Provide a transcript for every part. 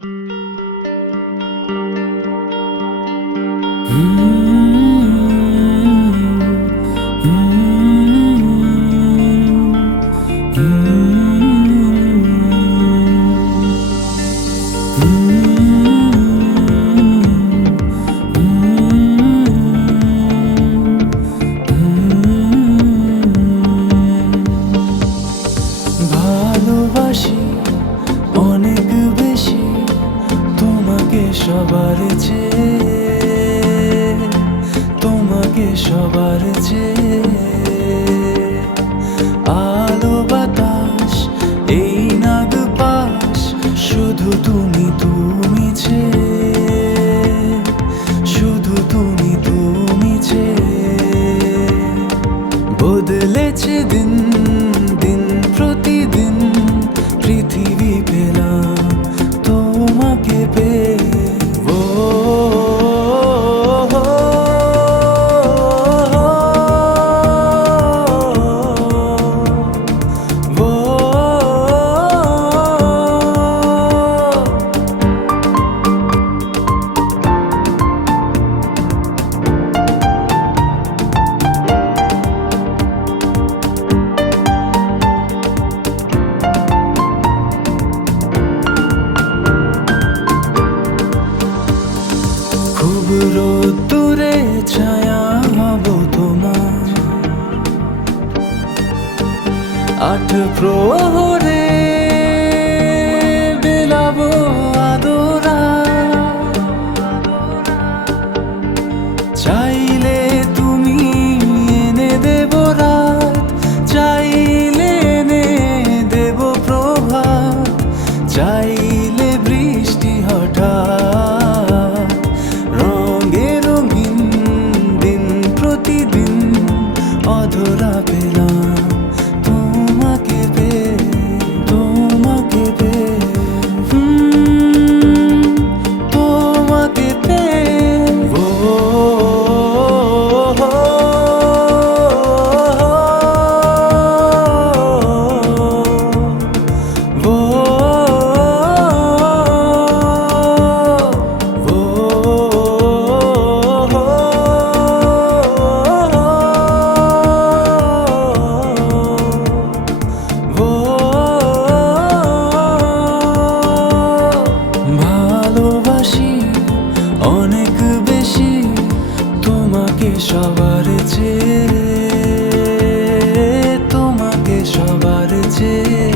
ভালোবাসি অনেক বেশি তোমাকে সবার চেয়ে, তোমাকে সবার চেয়ে। আলো বাতাস এই নাগ পাশ, শুধু তুমি তুমি চেয়ে, শুধু তুমি তুমি চেয়ে। বদলেছে দিন দিন প্রতিদিন, পৃথিবী পেলাম তোমাকে পেয়ে। খুব রোদ্দুরে ছায়া হব তোমার, আট প্রহরে বেলাবো আদরা। চাইলে তুমি এনে দেব রাত, চাইলে এনে দেব প্রভাত, চাইলে বৃষ্টি হঠাৎ। রঙে রঙিন দিন প্রতিদিন, অধরা পেলাম তোমাকে পেয়ে, তোমাকে পেয়ে, তোমাকে পেয়ে। ভালোবাসি অনেক বেশি তোমাকে সবার চেয়ে, তোমাকে সবার চেয়ে।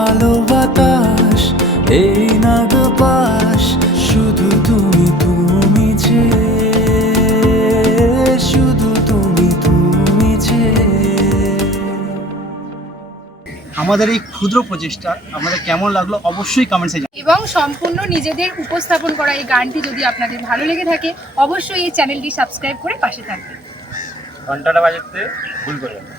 আলো বাতাস এই নাগ পাশ, শুধু তুমি তুমি চেয়ে, শুধু তুমি তুমি চেয়ে। আমাদের এই ক্ষুদ্র প্রচেষ্টা আমাদের কেমন লাগলো অবশ্যই কমেন্টসে জানাবেন। এবং সম্পূর্ণ নিজেদের উপস্থাপন করা এই গানটি যদি আপনাদের ভালো লেগে থাকে, অবশ্যই এই চ্যানেলটি সাবস্ক্রাইব করে পাশে থাকবেন। ঘন্টাটা বাজাতে ভুল করবেন না।